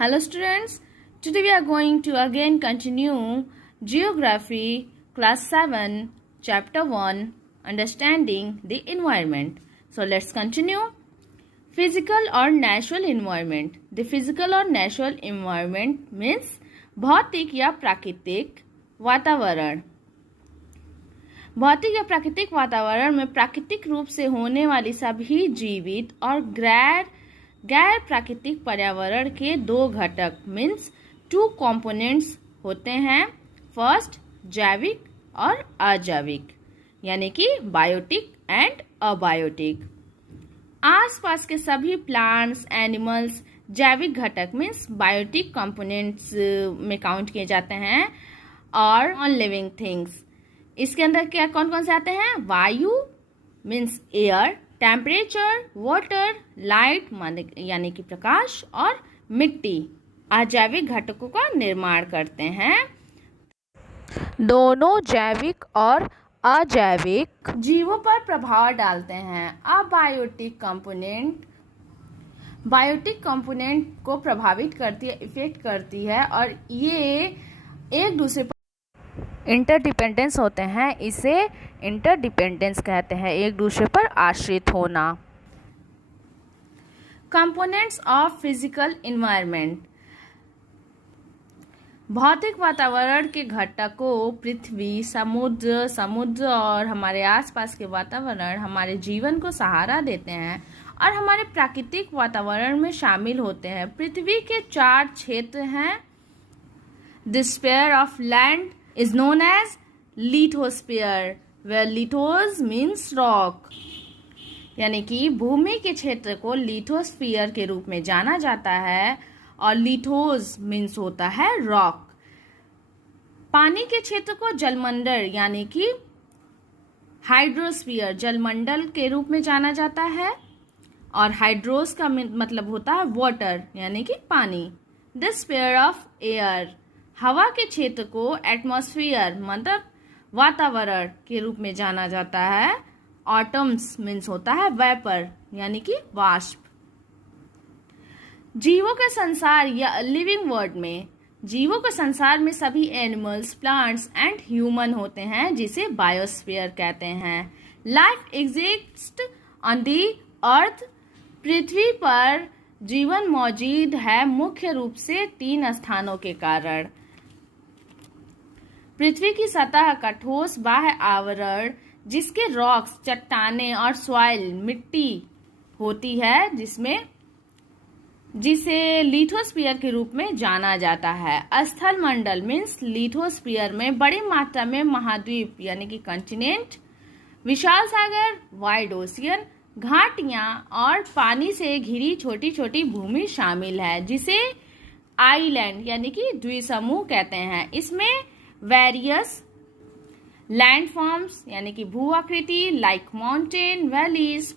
Hello students, today we are going to again continue Geography class 7 chapter 1 Understanding the Environment. So let's continue. Physical or natural environment. The physical or natural environment means भौतिक या प्राकृतिक वातावरण। भौतिक या प्राकृतिक वातावरण में प्राकृतिक रूप से होने वाली सभी जीवित और गैर प्राकृतिक पर्यावरण के दो घटक मीन्स 2 कंपोनेंट्स होते हैं। फर्स्ट जैविक और अजैविक यानी कि बायोटिक एंड अबायोटिक। आसपास के सभी प्लांट्स एनिमल्स जैविक घटक मीन्स बायोटिक कंपोनेंट्स में काउंट किए जाते हैं। और नॉन लिविंग थिंग्स इसके अंदर क्या कौन कौन से आते हैं? वायु means air, temperature, water, light यानी कि प्रकाश और मिट्टी अजैविक घटकों का निर्माण करते हैं। दोनों जैविक और अजैविक जीवों पर प्रभाव डालते हैं। अबायोटिक कंपोनेंट बायोटिक कंपोनेंट को प्रभावित करती है, इफेक्ट करती है और ये एक दूसरे पर इंटरडिपेंडेंस होते हैं। इसे इंटरडिपेंडेंस कहते हैं, एक दूसरे पर आश्रित होना। Components of physical environment. भौतिक वातावरण के घटकों पृथ्वी, समुद्र और हमारे आसपास के वातावरण हमारे जीवन को सहारा देते हैं और हमारे प्राकृतिक वातावरण में शामिल होते हैं। पृथ्वी के 4 क्षेत्र हैं। The sphere of land is known as lithosphere where lithos means rock यानी कि भूमि के क्षेत्र को लिथोस्फीयर के रूप में जाना जाता है और लिथोस मीन्स होता है रॉक। पानी के क्षेत्र को जलमंडल यानी कि हाइड्रोस्फीयर जलमंडल के रूप में जाना जाता है और हाइड्रोस का मतलब होता है वाटर यानी कि पानी। द स्फीयर ऑफ एयर हवा के क्षेत्र को एटमॉस्फेयर मतलब वातावरण के रूप में जाना जाता है। ऑटम्स मीन्स होता है वेपर यानी कि वाष्प। जीवों के संसार या लिविंग वर्ल्ड में जीवों के संसार में सभी एनिमल्स, प्लांट्स एंड ह्यूमन होते हैं जिसे बायोस्फीयर कहते हैं। लाइफ एग्जिस्ट ऑन दी अर्थ पृथ्वी पर जीवन मौजूद है मुख्य रूप से 3 स्थानों के कारण। पृथ्वी की सतह का ठोस बाह्य आवरण जिसके रॉक्स चट्टानें और सॉइल मिट्टी होती है जिसे लिथोस्फीयर के रूप में जाना जाता है। स्थल मंडल मीन्स लिथोस्फीयर में बड़ी मात्रा में महाद्वीप यानी कि continent, Vishal Sagar wide ocean, घाटियां और पानी से घिरी छोटी छोटी भूमि शामिल है जिसे आइलैंड यानी कि द्वीपसमूह कहते हैं। इसमें वेरियस लैंडफॉर्म्स यानी कि भू आकृति like mountain, valleys,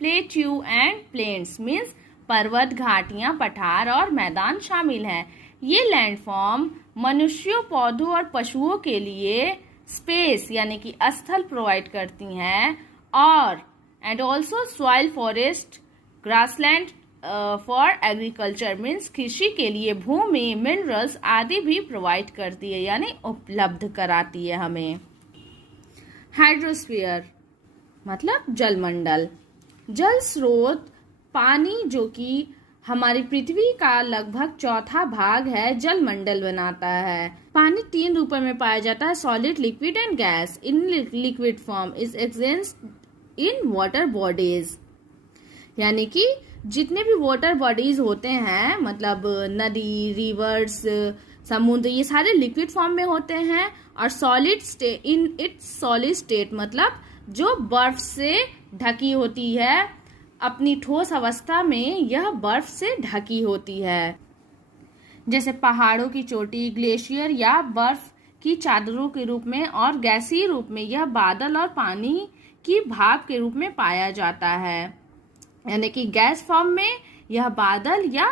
plateau and plains means पर्वत, घाटियां, पठार और मैदान शामिल हैं। ये लैंडफॉर्म मनुष्यों, पौधों और पशुओं के लिए स्पेस यानी कि स्थल प्रोवाइड करती हैं और and also soil, forest, grassland for agriculture means कृषि के लिए भूमि, मिनरल्स आदि भी प्रोवाइड करती है यानी उपलब्ध कराती है हमें। हाइड्रोस्फीयर मतलब जलमंडल। जल स्रोत पानी जो कि हमारी पृथ्वी का लगभग 1/4 भाग है जलमंडल बनाता है। पानी 3 रूपों में पाया जाता है, solid, liquid and gas. In liquid form is exist in water bodies यानी कि जितने भी वाटर बॉडीज होते हैं मतलब नदी, रिवर्स, समुद्र ये सारे लिक्विड फॉर्म में होते हैं। और solid state in its solid state मतलब जो बर्फ से ढकी होती है, अपनी ठोस अवस्था में यह बर्फ से ढकी होती है। जैसे पहाड़ों की चोटी, ग्लेशियर या बर्फ की चादरों के रूप में और गैसीय रूप में यह बादल और पानी की भाप के रूप में पाया जाता है यानी कि गैस फॉर्म में यह बादल या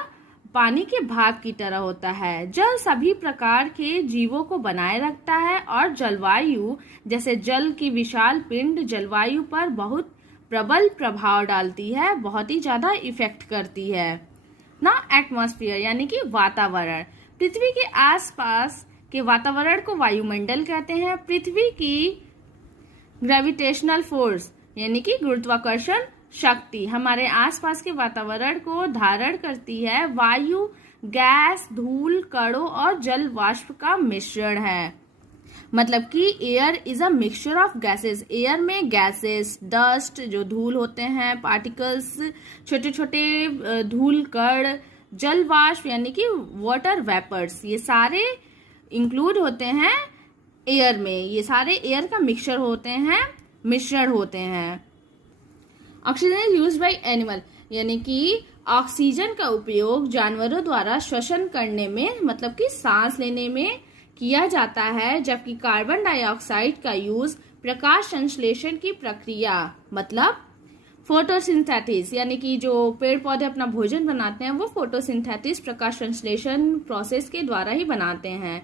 पानी के भाप की तरह होता है। जल सभी प्रकार के जीवों को बनाए रखता है और जलवायु जैसे जल की विशाल पिंड जलवायु पर बहुत प्रबल प्रभाव डालती है, बहुत ही ज्यादा इफेक्ट करती है। ना एटमॉस्फेयर यानी कि वातावरण। पृथ्वी के आसपास के वातावरण को वायुमंडल कहते हैं। पृथ्वी की ग्रेविटेशनल फोर्स यानी कि गुरुत्वाकर्षण शक्ति हमारे आसपास के वातावरण को धारण करती है। वायु गैस, धूल, कणों और जल वाष्प का मिश्रण है। मतलब कि air is a mixture of gases. Air में गैसेस, डस्ट जो धूल होते हैं, पार्टिकल्स छोटे छोटे धूल कण, जल वाष्प यानी कि वाटर वेपर्स, ये सारे इंक्लूड होते हैं एयर में। ये सारे एयर का मिक्सचर होते हैं, मिश्रण होते हैं। Oxygen is used by animal यानी कि ऑक्सीजन का उपयोग जानवरों द्वारा श्वसन करने में, मतलब कि सांस लेने में किया जाता है, जबकि कार्बन डाइऑक्साइड का यूज प्रकाश संश्लेषण की प्रक्रिया, मतलब फोटोसिंथेसिस यानी कि जो पेड़ पौधे अपना भोजन बनाते हैं वो फोटोसिंथेसिस प्रकाश संश्लेषण प्रोसेस के द्वारा ही बनाते हैं।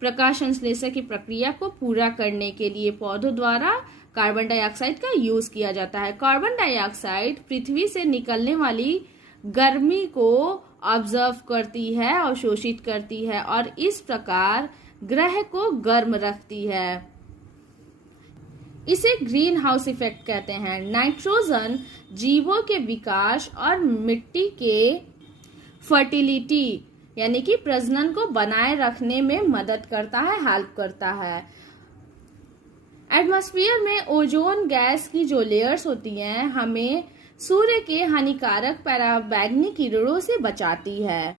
प्रकाश संश्लेषण की प्रक्रिया को पूरा करने के लिए पौधों द्वारा कार्बन डाइऑक्साइड का यूज किया जाता है। कार्बन डाइऑक्साइड पृथ्वी से निकलने वाली गर्मी को ऑब्जर्व करती है, अवशोषित करती है और इस प्रकार ग्रह को गर्म रखती है। इसे ग्रीन हाउस इफेक्ट कहते हैं। नाइट्रोजन जीवों के विकास और मिट्टी के फर्टिलिटी यानी कि प्रजनन को बनाए रखने में मदद करता है, हेल्प करता है। एटमॉस्फेयर में ओजोन गैस की जो लेयर्स होती हैं हमें सूर्य के हानिकारक पराबैंगनी किरणों से बचाती है।